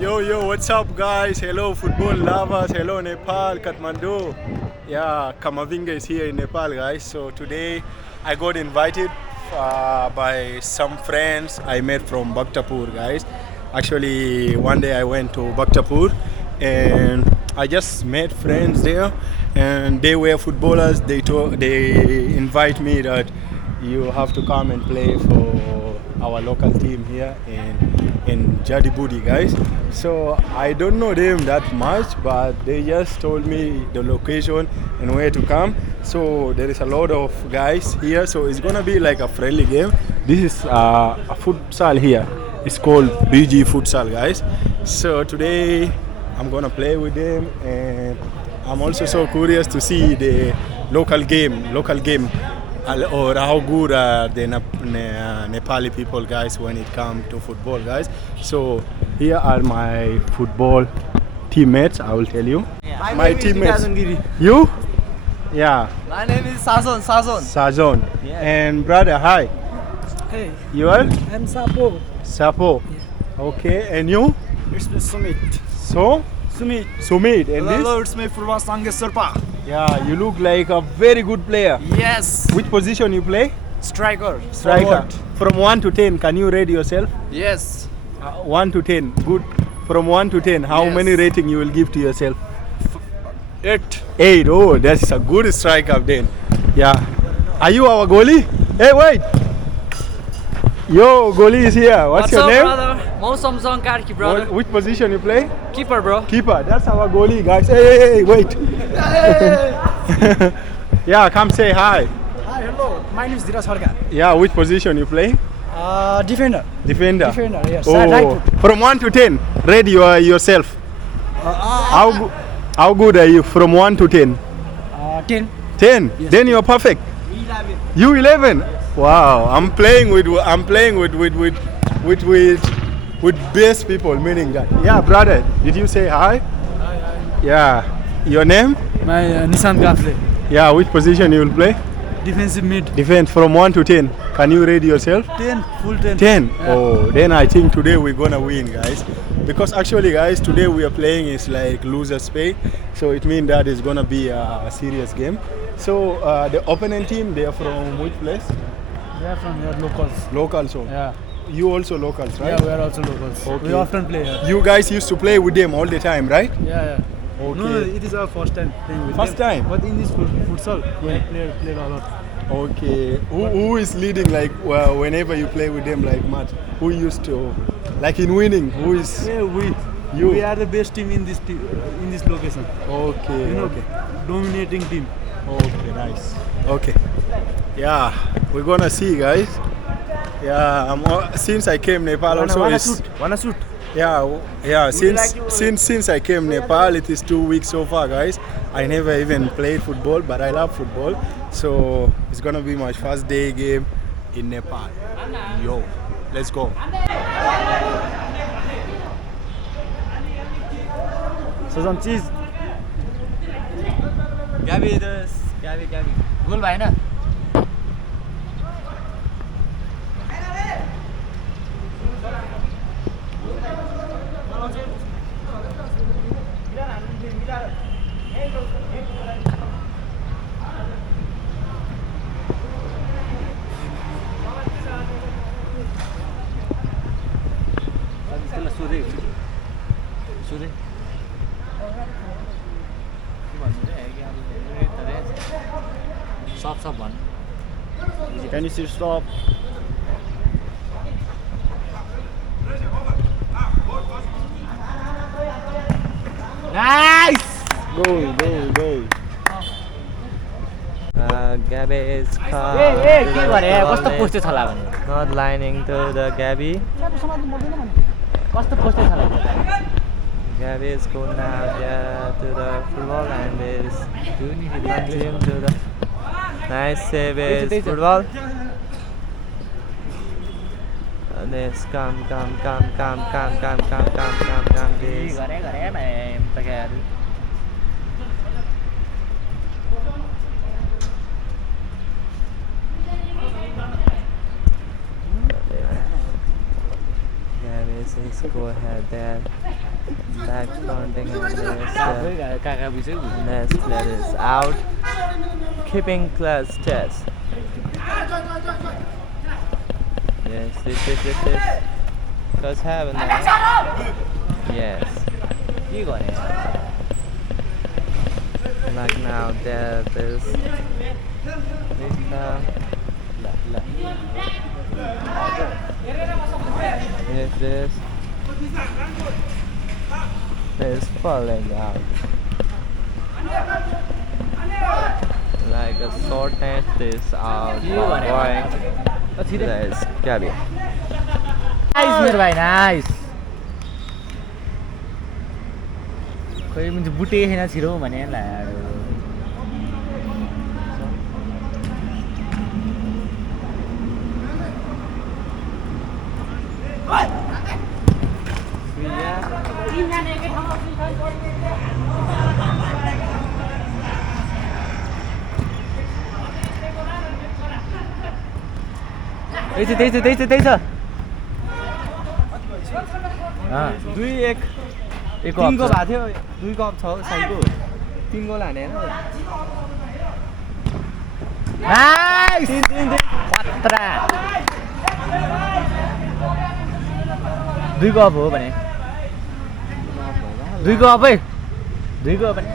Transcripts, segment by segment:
Yo, what's up, guys? Hello, football lovers. Hello, Nepal, Kathmandu. Yeah, Kamavinga is here in Nepal, guys. So today I got invited by some friends I met from Bhaktapur, guys. Actually, one day I went to Bhaktapur and I just met friends there, and they were footballers. They invite me that you have to come and play for our local team here in Jadibudi, guys. So I don't know them that much, but they just told me the location and where to come. So there is a lot of guys here, so it's gonna be like a friendly game. This is a futsal here. It's called BG Futsal, guys. So today I'm gonna play with them, and I'm also so curious to see the local game, or how good are the Nepali people, guys, when it comes to football, guys. So here are my football teammates. I will tell you. Yeah. My teammates. You? Yeah. My name is Sajon. Sajon. Yeah. And brother, hi. Hey, You are? I'm Sapo. Sapo. Okay. And you? It's me Sumit. So? Sumit. And Hello, this? it's me Furwa Sange Serpa. Yeah, you look like a very good player. Yes. Which position you play? Striker. Striker. Forward. From 1 to 10, can you rate yourself? Yes. 1 to 10. Good. From 1 to 10, how Yes. many rating you will give to yourself? 8. 8. Oh, that's a good striker then. Yeah. Are you our goalie? Hey, wait. Yo, goalie is here. What's your up, name? brother? Mosam Zong Karki, brother. Which position you play? Keeper, bro. Keeper. That's our goalie, guys. Hey, wait. Yeah, come say hi. Hi, hello. My name is Dira Sarga. Yeah, which position you play? Defender. Defender. Defender, yes. Oh, Right foot. from 1 to 10, rate yourself. How good are you from 1 to 10? 10. 10. Yes. Then you're perfect. 11. You 11. Wow. I'm playing with best people, meaning that. Yeah, brother. Did you say hi? Hi. Yeah. Your name? My Nissan Gafle. Yeah. Which position you will play? Defensive mid. Defense from 1 to 10. Can you rate yourself? 10. Full 10. 10. Yeah. Oh, then I think today we're gonna win, guys. Because actually, guys, today we are playing is like losers pay, so it means that it's gonna be a serious game. So the opponent team, they are from which place? We are from here, locals. Local, so Yeah. you also locals, right? Yeah, we are also locals. Okay. We often play here. You guys used to play with them all the time, right? Yeah. Okay. No, it is our first time playing with First them. time? But in this futsal, we have played a lot. Okay. Who is leading, like, whenever you play with them, like much? Who used to, like, in winning? Who is? Yeah, You. we are the best team in this location. Okay. You know, Okay. dominating team. Okay, nice. Okay. Yeah, we're gonna see, guys. Yeah, since I came Nepal also Wanna shoot? yeah. Would you like to- Since I came Nepal, it is 2 weeks so far, guys. I never even played football, but I love football. So it's gonna be my first day game in Nepal. Yo, let's go. So some cheese. Gabi. Goal भएन? सोधे सब भन् Can you see stop? Nice Goal. Gabby is के गरे कस्तो पोस्टै छला भने not lining to the Gabby. कस्तो पोस्टै छला Gabby is going now to the football and is continuing to the nice save is football. And this come this. गरे मैं त के Gabby says go ahead there. Back fronting and काका बिचै next player is out. Keeping class chess. Yes. Let's have a nice. Yes. के गर्ने Like now there is Yes, this is falling out. Like a short net is out. Going. There is Gabby. Nice मेरो भाइ nice खोइ मुझे बुटे छैन छिरौ भने ला त्यही छ दुई एक एक तीन गोल भएको थियो 2 कप छ साइको 3 गोल हाने हैन नाइस पत्रा 2 कप हो भने 2 कप है 2 कप भने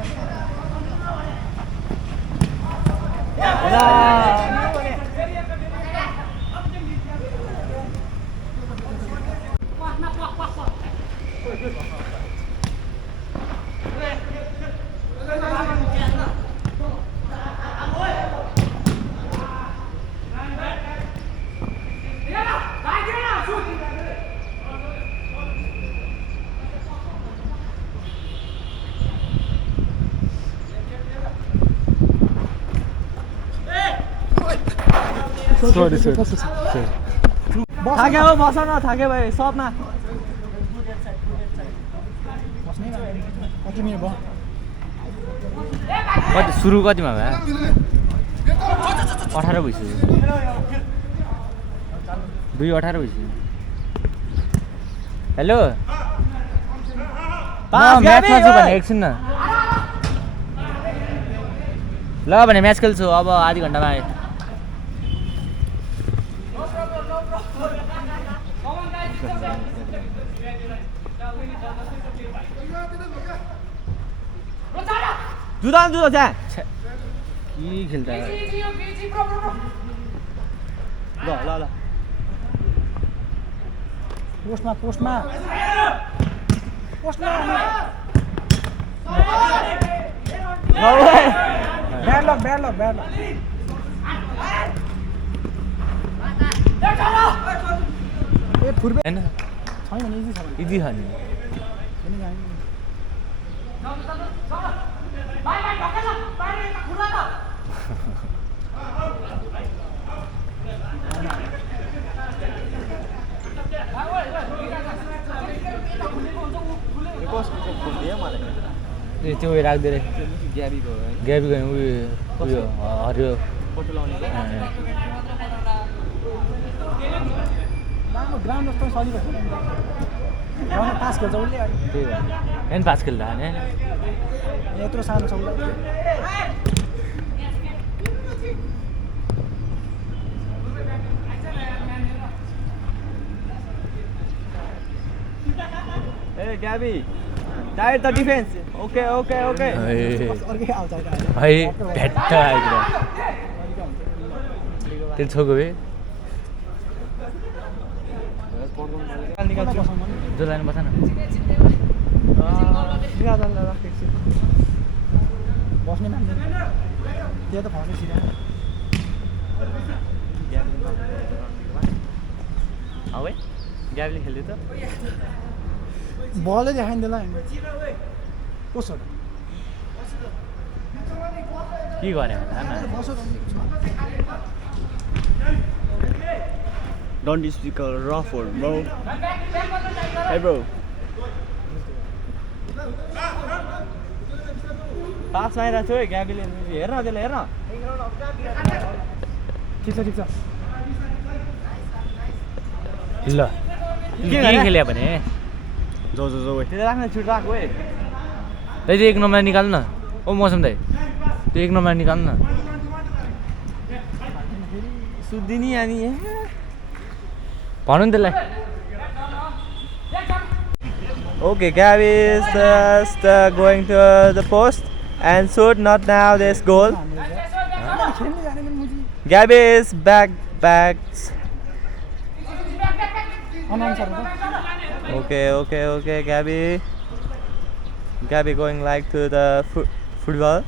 Sorry, sir. थाके हो बस न थाके भाइ सबमा कति सुरु कतिमा भयो 18 भइसक्यो 2:18 भइसक्यो हेलो म्याचमा छु भने एकछिन न ल भने म्याच खेल्छु अब आधी घण्टामा आए जुदा त्यहाँ के खेल्दा ल पोस्टमा ब्याड लक ए फुर्बे हैन छैन नि इजी छ इजी छ नि त्यो उयो राख्दै रे ग्याबीको ग्याबीको उयो हरियो फोटो लाउने ग्राउन्ड जस्तो सजिलो छ ग्राउन्ड पास खेल्छ उसले अनि त्यही हो हैन पास खेल्दा हैन यत्रो सानो छ उसलाई ए ग्याबी टायर द डिफेन्स ओके अर्कै आउँछ है भेट्ट आइदियो त्यो छोको भए जो लानु पर्छ न बस्ने मान्छे त्यो त फस्ने सिधा है ग्याबीले खेल्यो त बलै देखाइदियो ल कसो के गरे Don't you speak a rough word, bro? Hey, bro. पास आइरहेको थियो है ग्याबीले हेर न त्यसले हेर न ठिक छ ल के खेल्यो भने जो wait. त्यसलाई राख्न छुट राख ओए दाइ त्यो 1 नम्बर निकाल्नु न ओ मौसम दाइ त्यो 1 नम्बर निकाल्नु न सुत्दिनी अनि भन्नु नि त्यसलाई Okay, Gabby is just going to the post and shoot. Not now. This goal. Gabby is back. Okay. Gabby going like to the football.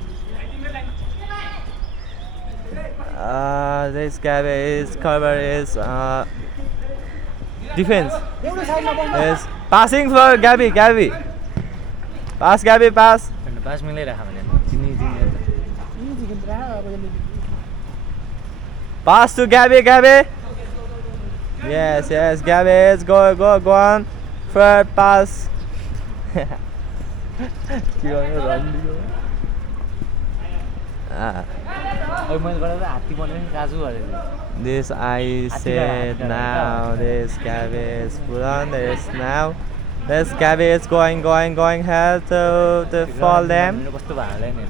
This Gabby is cover is defense. Is passing for Gabby. Pass Gabby, pass. पास मिलाइराख भने चिनी Pass to Gabby. Yes, Gabby is go on. Third pass. अब मैले गरेर हात्ती बनाउने काजु गरेको This I said now. This Gabby is put on. This now. This Gabby is going here to fall them. कस्तो भाले नि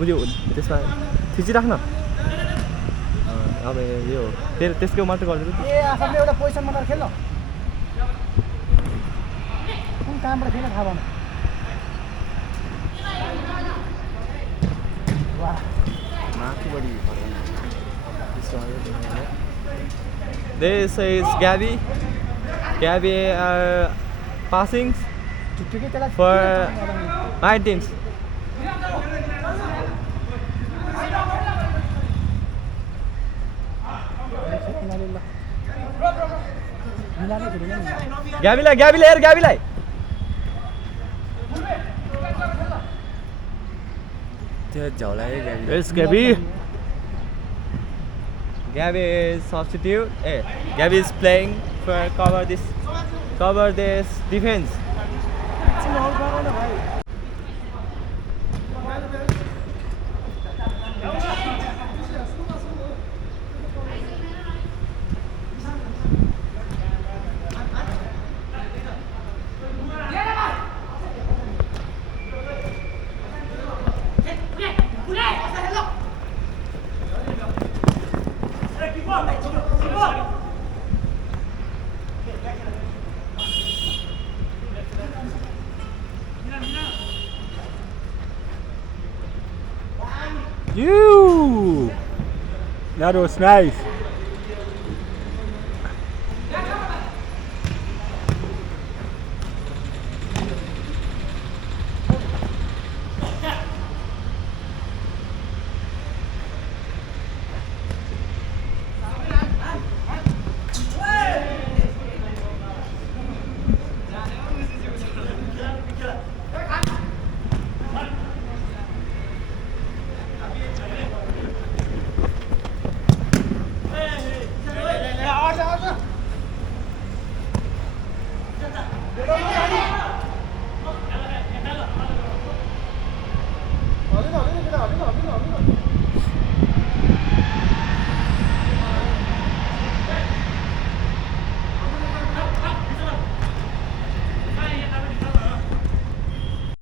उयो त्यसमा थिचिराख्न अब यो त्यसको मात्र गर्दिनु ए आफूले एउटा पोजिसन बनाएर खेल्न कुन कामबाट खेल्न थाहा भएन वाह माथि बढी This is Gabby are passing for my teams. Gabby lai. Yes, Gabby. Gabby is substitute. Gabby is playing for cover this defense. That was nice.